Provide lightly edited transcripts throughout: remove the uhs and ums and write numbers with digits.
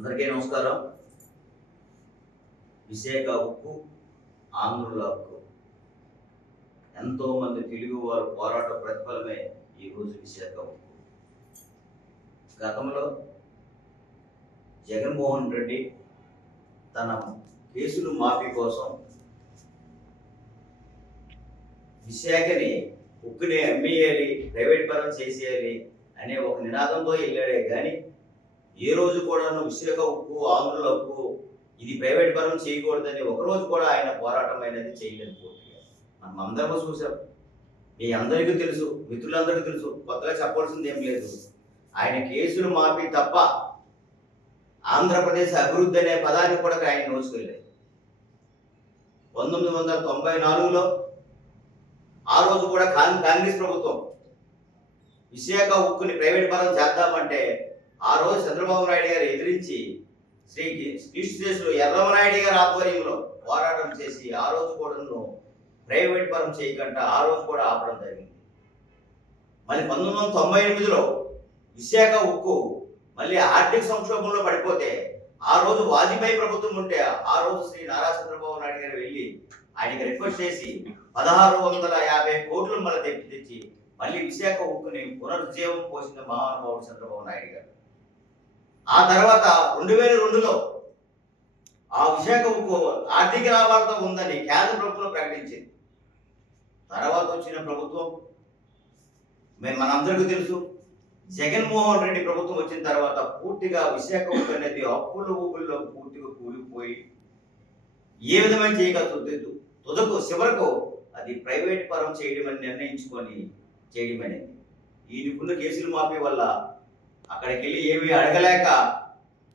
అందరికీ నమస్కారం. విశాఖ ఉక్కు, ఆంధ్రుల హక్కు. ఎంతోమంది తెలుగువారు పోరాట ప్రతిఫలమే ఈరోజు విశాఖ ఉక్కు. గతంలో జగన్మోహన్ రెడ్డి తన కేసులు మాఫీ కోసం విశాఖని ఉక్కుని అమ్మేయాలి, ప్రైవేట్ పరం చేసేయాలి అనే ఒక నినాదంతో వెళ్ళాడే కానీ ఏ రోజు కూడాను విశాఖ ఉక్కు, ఆంధ్రుల హక్కు ఇది ప్రైవేట్ పరం చేయకూడదని ఒకరోజు కూడా ఆయన పోరాటం అనేది చేయలేదు. పూర్తిగా మనం అందరూ చూసాం, మీ అందరికీ తెలుసు, మిత్రులందరికీ తెలుసు, కొత్తగా చెప్పాల్సింది ఏం లేదు. ఆయన కేసులు మాఫీ తప్ప ఆంధ్రప్రదేశ్ అభివృద్ధి అనే పదాన్ని కూడా ఆయన నోచుకోలేదు. 1994లో ఆ రోజు కూడా కాంగ్రెస్ ప్రభుత్వం విశాఖ ఉక్కుని ప్రైవేట్ పరం చేద్దామంటే ఆ రోజు చంద్రబాబు నాయుడు గారు ఎదిరించి శ్రీకృష్ణదేశులు ఎర్రమనాయుడు గారి ఆధ్వర్యంలో పోరాటం చేసి ఆ రోజు కూడా ప్రైవేట్ పరం చేయకుండా ఆ రోజు కూడా ఆపడం జరిగింది. మళ్ళీ 1998లో విశాఖ ఉక్కు మళ్ళీ ఆర్థిక సంక్షోభంలో పడిపోతే ఆ రోజు వాజ్పేయి ప్రభుత్వం ఉంటే ఆ రోజు శ్రీ నారా చంద్రబాబు నాయుడు గారు వెళ్ళి ఆయనకి రిక్వెస్ట్ చేసి 1650 కోట్లు మళ్ళీ తెచ్చి మళ్ళీ విశాఖ ఉక్కుని పునరుజ్జీవం పోసిన మహానుభావుడు చంద్రబాబు నాయుడు గారు. ఆ తర్వాత 2002లో ఆ విశాఖ ఉక్కు ఆర్థిక లాభాలతో ఉందని కేంద్ర ప్రభుత్వం ప్రకటించింది. తర్వాత వచ్చిన ప్రభుత్వం మనందరికీ తెలుసు, జగన్మోహన్ రెడ్డి ప్రభుత్వం వచ్చిన తర్వాత పూర్తిగా విశాఖ ఉక్కు అనేది అప్పుల ఊపుల్లో పూర్తిగా కూలిపోయి ఏ విధమైన చేయగలుగుతుంది. తుదకు చివరకు అది ప్రైవేట్ పరం చేయడమని నిర్ణయించుకొని చేయడమనేది. ఈయనకున్న కేసులు మాఫీ వల్ల అక్కడికి వెళ్ళి ఏమీ అడగలేక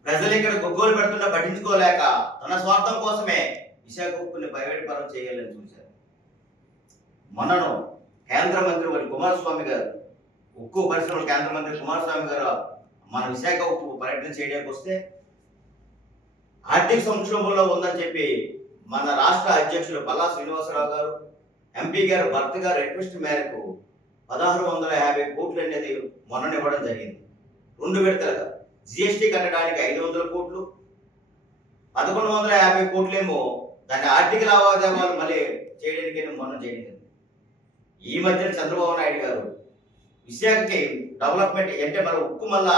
ప్రజలు ఇక్కడ గొగ్గోలు పెడుతున్నా పట్టించుకోలేక తన స్వార్థం కోసమే విశాఖ ఉక్కుని ప్రైవేట్ పరం చేయాలని చూశారు. మొన్నను కేంద్ర మంత్రి వారి కుమారస్వామి గారు, ఉక్కు పరిశ్రమల కేంద్ర మంత్రి కుమారస్వామి గారు మన విశాఖ ఉక్కు పర్యటన చేయడానికి వస్తే ఆర్థిక సంక్షోభంలో ఉందని చెప్పి మన రాష్ట్ర అధ్యక్షులు పల్లా శ్రీనివాసరావు గారు, ఎంపీ గారు భర్త గారు రిక్వెస్ట్ మేరకు 1650 కోట్లు అనేది మొన్ననివ్వడం జరిగింది. 2 విడతలుగా జిఎస్టీ కట్టడానికి 500 కోట్లు, 1150 కోట్లేమో దాని ఆర్థిక లావాదేవీలు మళ్ళీ చేయడానికి మొన్న చేయడం. ఈ మధ్యన చంద్రబాబు నాయుడు గారు విశాఖకి డెవలప్మెంట్ అంటే మన ఉక్కు మళ్ళా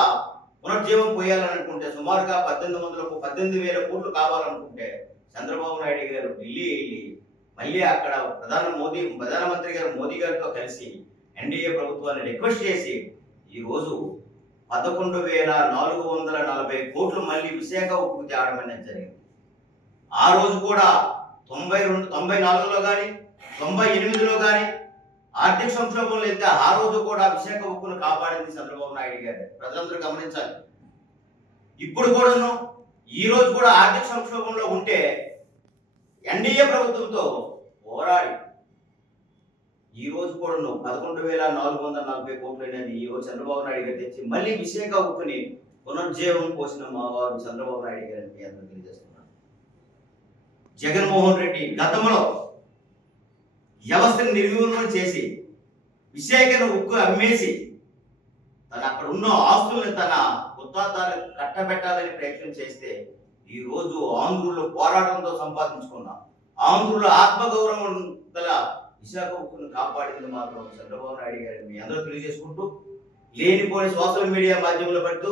పునర్జీవం పోయాలని అనుకుంటే సుమారుగా 18,000 కోట్లు కావాలనుకుంటే చంద్రబాబు నాయుడు గారు ఢిల్లీ వెళ్ళి మళ్ళీ అక్కడ ప్రధానమంత్రి గారు మోదీ గారితో కలిసి ఎన్డీఏ ప్రభుత్వాన్ని రిక్వెస్ట్ చేసి ఈరోజు 11,440 కోట్లు మళ్ళీ విశాఖ ఉక్కు తేవడం అనేది జరిగింది. ఆ రోజు కూడా 94లో కానీ 98లో కానీ ఆర్థిక సంక్షోభంలో వెళ్తే ఆ రోజు కూడా విశాఖ ఉక్కును కాపాడింది చంద్రబాబు నాయుడు గారు. ప్రజలందరూ గమనించాలి. ఇప్పుడు కూడాను ఈ రోజు కూడా ఆర్థిక సంక్షోభంలో ఉంటే ఎన్డీఏ ప్రభుత్వంతో పోరాడి ఈ రోజు కూడా 11,440 కోట్లు అనేది ఈ రోజు చంద్రబాబు నాయుడు గారు తెచ్చి మళ్ళీ విశాఖ ఉక్కుని పునర్జీవం పోసిన మా వారు చంద్రబాబు నాయుడు గారిని మీ అందరూ తెలియజేస్తున్నారు. జగన్మోహన్ రెడ్డి గతంలో వ్యవస్థను నిర్వీర్యం చేసి విశాఖను ఉక్కు అమ్మేసి తన అక్కడ ఉన్న ఆస్తుల్ని తన ఉత్తాదారులకు కట్టబెట్టాలని ప్రయత్నం చేస్తే ఈ రోజు ఆంధ్రులు పోరాటంతో సంపాదించుకున్న ఆంధ్రుల ఆత్మగౌరవం గల విశాఖ ఉక్కును కాపాడింది మాత్రం చంద్రబాబు నాయుడు గారిని మీ అందరూ తెలియజేసుకుంటూ లేనిపోని సోషల్ మీడియా మాధ్యమంలో పడుతూ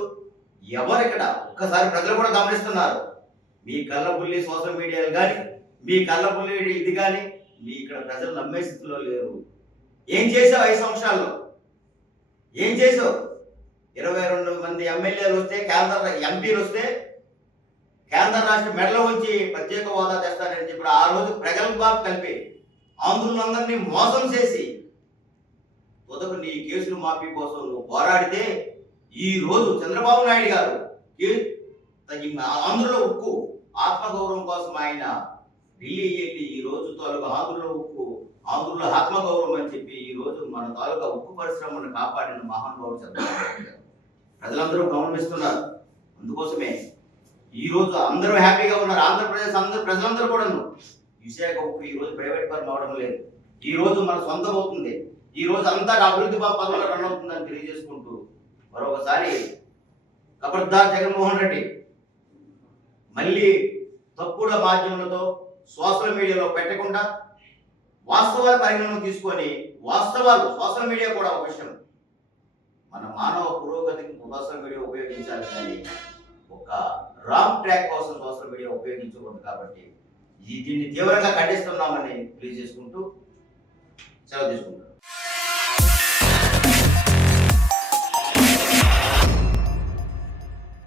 ఎవరిక్కడ ఒక్కసారి ప్రజలు కూడా గమనిస్తున్నారు. మీ కళ్ళబుల్లి సోషల్ మీడియాలు కానీ మీ కళ్ళబుల్లి ఇది కానీ మీ ఇక్కడ ప్రజలు నమ్మే స్థితిలో లేరు. ఏం చేసావు 5 సంవత్సరాల్లో? ఏం చేసావు? 22 మంది ఎమ్మెల్యేలు వస్తే, కేంద్ర ఎంపీలు వస్తే కేంద్ర రాష్ట్ర మెడలో ఉంచి ప్రత్యేక హోదా తెస్తారని చెప్పి ఆ రోజు ప్రగల్భాలు కలిపి ఆంధ్రులందరినీ మోసం చేసి తుదకు నీ కేసులు మాఫీ కోసం నువ్వు పోరాడితే ఈ రోజు చంద్రబాబు నాయుడు గారు ఆంధ్రుల ఉక్కు ఆత్మగౌరవం కోసం ఆయన ఢిల్లీ వెళ్ళి ఈ రోజు తాలూకా ఆంధ్రుల ఉక్కు ఆంధ్రుల ఆత్మగౌరవం అని చెప్పి ఈ రోజు మన తాలూకా ఉక్కు పరిశ్రమను కాపాడిన మహానుభావుడు చంద్రబాబు నాయుడు గారు. ప్రజలందరూ గమనిస్తున్నారు. అందుకోసమే ఈ రోజు అందరూ హ్యాపీగా ఉన్నారు. ఆంధ్రప్రదేశ్ ప్రజలందరూ కూడా విశాఖ ఉక్కు ఈ రోజు ప్రైవేట్ పరం అవడం లేదు. ఈ రోజు మన సొంతం అవుతుంది. ఈ రోజు అంతా అభివృద్ధి పదంలో రన్ అవుతుందని తెలియజేసుకుంటూ మరొకసారి ఖబర్దార్ జగన్మోహన్ రెడ్డి, మళ్ళీ తప్పుడు మాధ్యమాలతో సోషల్ మీడియాలో పెట్టకుండా వాస్తవాల పరిగణన తీసుకొని వాస్తవాలు సోషల్ మీడియా కూడా ఒక విషయం. మన మానవ పురోగతికి సోషల్ మీడియా ఉపయోగించాలి కానీ ఒక రాంగ్ ట్రాక్ కోసం సోషల్ మీడియా ఉపయోగించకూడదు. కాబట్టి దీన్ని తీవ్రంగా ఖండిస్తున్నామని తెలియజేసుకుంటూ సెలవు తీసుకుంటాం.